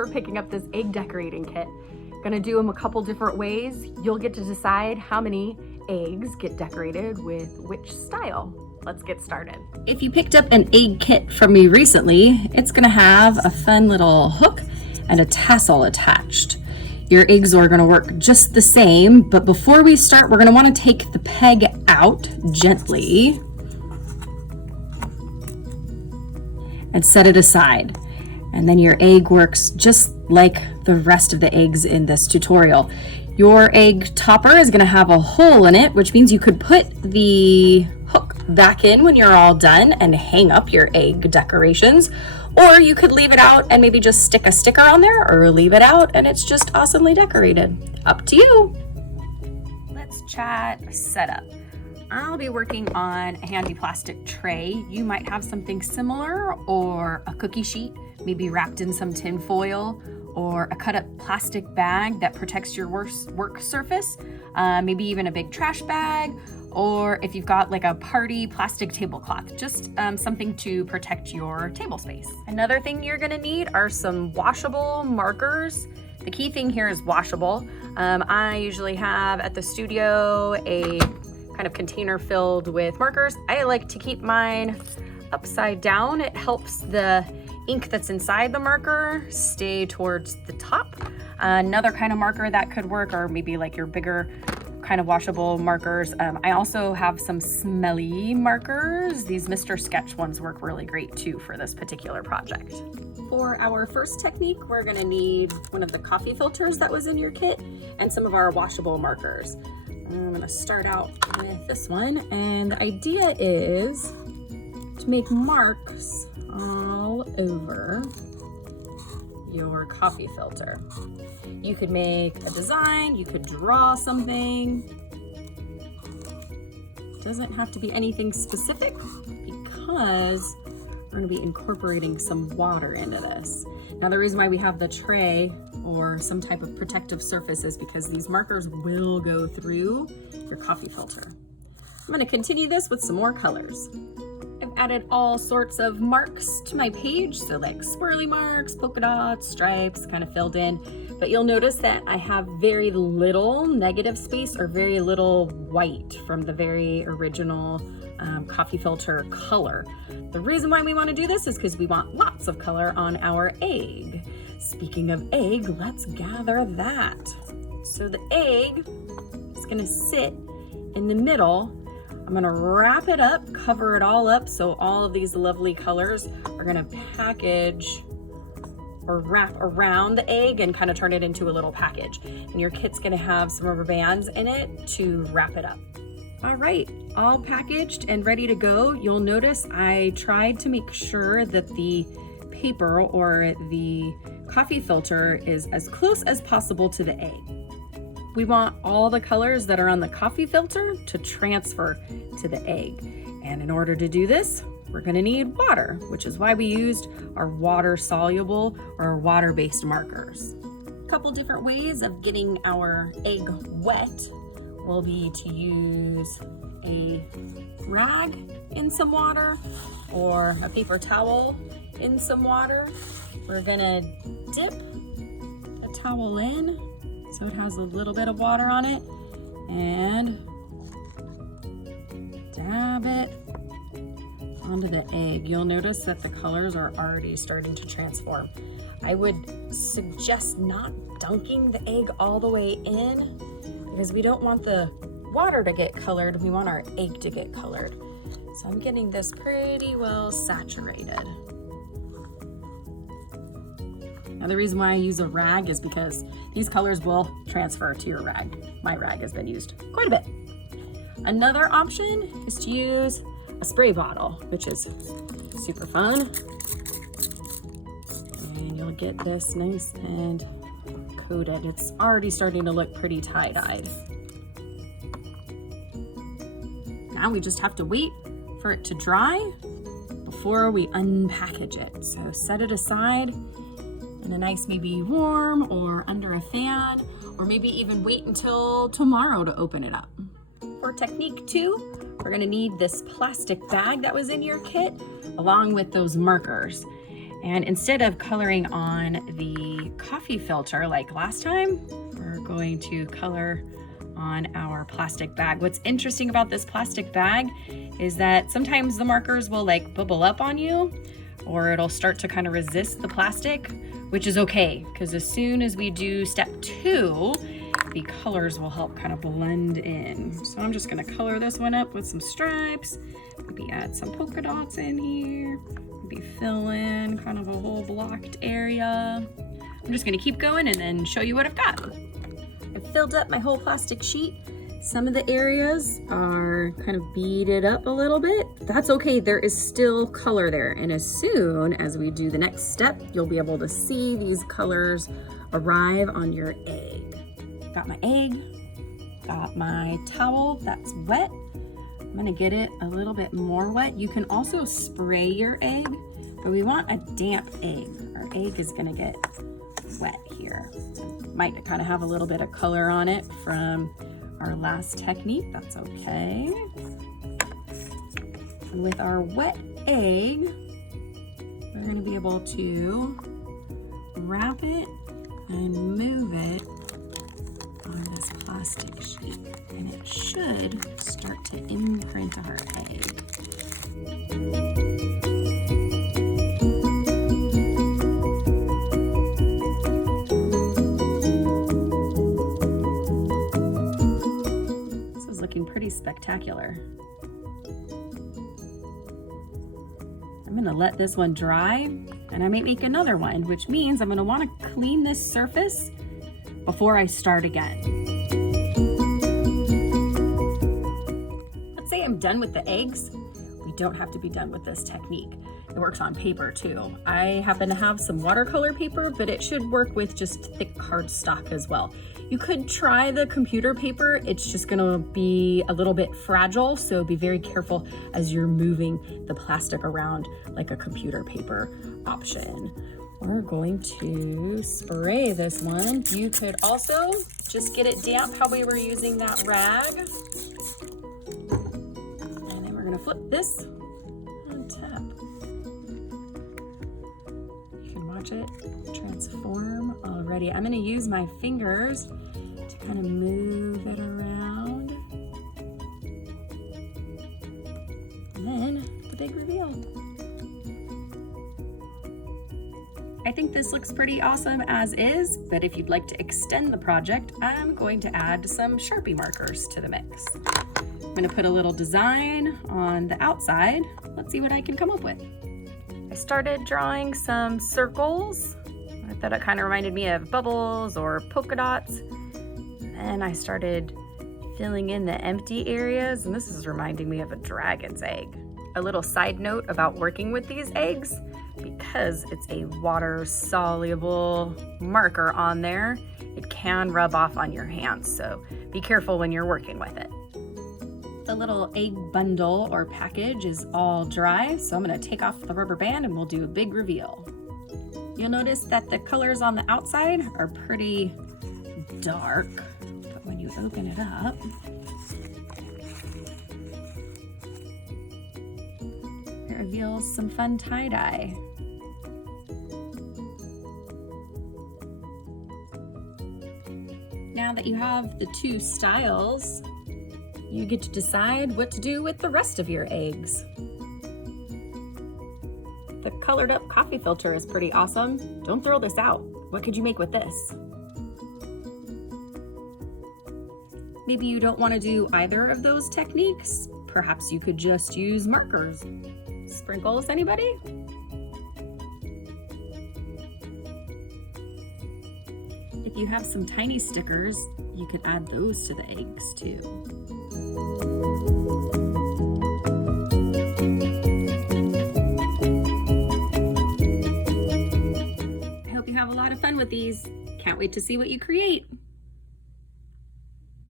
for picking up this egg decorating kit. Gonna do them a couple different ways. You'll get to decide how many eggs get decorated with which style. Let's get started. If you picked up an egg kit from me recently, it's gonna have a fun little hook and a tassel attached. Your eggs are gonna work just the same, but before we start, we're gonna wanna take the peg out gently and set it aside. And then your egg works just like the rest of the eggs in this tutorial. Your egg topper is gonna have a hole in it, which means you could put the hook back in when you're all done and hang up your egg decorations. Or you could leave it out and maybe just stick a sticker on there, or leave it out and it's just awesomely decorated. Up to you. Let's chat setup. I'll be working on a handy plastic tray. You might have something similar, or a cookie sheet, maybe wrapped in some tin foil, or a cut up plastic bag that protects your work surface, maybe even a big trash bag, or if you've got like a party plastic tablecloth, just something to protect your table space. Another thing you're gonna need are some washable markers. The key thing here is washable. I usually have at the studio a kind of container filled with markers. I like to keep mine upside down. It helps the ink that's inside the marker stay towards the top. Another kind of marker that could work, or maybe like your bigger kind of washable markers. I also have some smelly markers. These Mr. Sketch ones work really great too for this particular project. For our first technique, we're gonna need one of the coffee filters that was in your kit and some of our washable markers. I'm gonna start out with this one, and the idea is to make marks all over your coffee filter. You could make a design, you could draw something. It doesn't have to be anything specific because we're gonna be incorporating some water into this. Now, the reason why we have the tray or some type of protective surface is because these markers will go through your coffee filter. I'm gonna continue this with some more colors. I've added all sorts of marks to my page, so like swirly marks, polka dots, stripes, kind of filled in. But you'll notice that I have very little negative space or very little white from the very original coffee filter color. The reason why we want to do this is because we want lots of color on our egg. Speaking of egg, let's gather that. So the egg is gonna sit in the middle. I'm gonna wrap it up, cover it all up, so all of these lovely colors are gonna package or wrap around the egg and kind of turn it into a little package. And your kit's gonna have some rubber bands in it to wrap it up. All right, all packaged and ready to go. You'll notice I tried to make sure that the paper or the coffee filter is as close as possible to the egg. We want all the colors that are on the coffee filter to transfer to the egg. And in order to do this, we're gonna need water, which is why we used our water-soluble or water-based markers. A couple different ways of getting our egg wet will be to use a rag in some water or a paper towel in some water. We're gonna dip the towel in so it has a little bit of water on it, and dab it onto the egg. You'll notice that the colors are already starting to transform. I would suggest not dunking the egg all the way in because we don't want the water to get colored, we want our egg to get colored. So I'm getting this pretty well saturated. Now, the reason why I use a rag is because these colors will transfer to your rag. My rag has been used quite a bit. Another option is to use a spray bottle, which is super fun. And you'll get this nice and coated. It's already starting to look pretty tie-dyed. Now we just have to wait for it to dry before we unpackage it. So set it aside in a nice, maybe warm or under a fan, or maybe even wait until tomorrow to open it up. For technique 2, we're gonna need this plastic bag that was in your kit along with those markers. And instead of coloring on the coffee filter like last time, we're going to color on our plastic bag. What's interesting about this plastic bag is that sometimes the markers will like bubble up on you, or it'll start to kind of resist the plastic, which is okay, because as soon as we do step 2, the colors will help kind of blend in. So I'm just gonna color this one up with some stripes, maybe add some polka dots in here, maybe fill in kind of a whole blocked area. I'm just gonna keep going and then show you what I've got. I've filled up my whole plastic sheet. Some of the areas are kind of beaded up a little bit. That's okay, there is still color there. And as soon as we do the next step, you'll be able to see these colors arrive on your egg. Got my egg, got my towel that's wet. I'm gonna get it a little bit more wet. You can also spray your egg, but we want a damp egg. Our egg is gonna get wet here. Might kind of have a little bit of color on it from our last technique, that's okay. And with our wet egg, we're gonna be able to wrap it and move it on this plastic sheet. And it should start to imprint our egg. Pretty spectacular. I'm gonna let this one dry and I might make another one, which means I'm gonna wanna clean this surface before I start again. Let's say I'm done with the eggs. We don't have to be done with this technique. It works on paper too. I happen to have some watercolor paper, but it should work with just thick cardstock as well. You could try the computer paper. It's just gonna be a little bit fragile, so be very careful as you're moving the plastic around like a computer paper option. We're going to spray this one. You could also just get it damp how we were using that rag. And then we're gonna flip this and tap. You can watch it transform already. I'm gonna use my fingers to kind of move it around. And then the big reveal. I think this looks pretty awesome as is, but if you'd like to extend the project, I'm going to add some Sharpie markers to the mix. I'm gonna put a little design on the outside. Let's see what I can come up with. I started drawing some circles. I thought it kind of reminded me of bubbles or polka dots. And then I started filling in the empty areas, and this is reminding me of a dragon's egg. A little side note about working with these eggs, because it's a water-soluble marker on there, it can rub off on your hands, so be careful when you're working with it. The little egg bundle or package is all dry, so I'm gonna take off the rubber band and we'll do a big reveal. You'll notice that the colors on the outside are pretty dark, but when you open it up, it reveals some fun tie-dye. Now that you have the two styles, you get to decide what to do with the rest of your eggs. The colored up coffee filter is pretty awesome. Don't throw this out. What could you make with this? Maybe you don't want to do either of those techniques. Perhaps you could just use markers. Sprinkles, anybody? If you have some tiny stickers, you could add those to the eggs too. I hope you have a lot of fun with these. Can't wait to see what you create.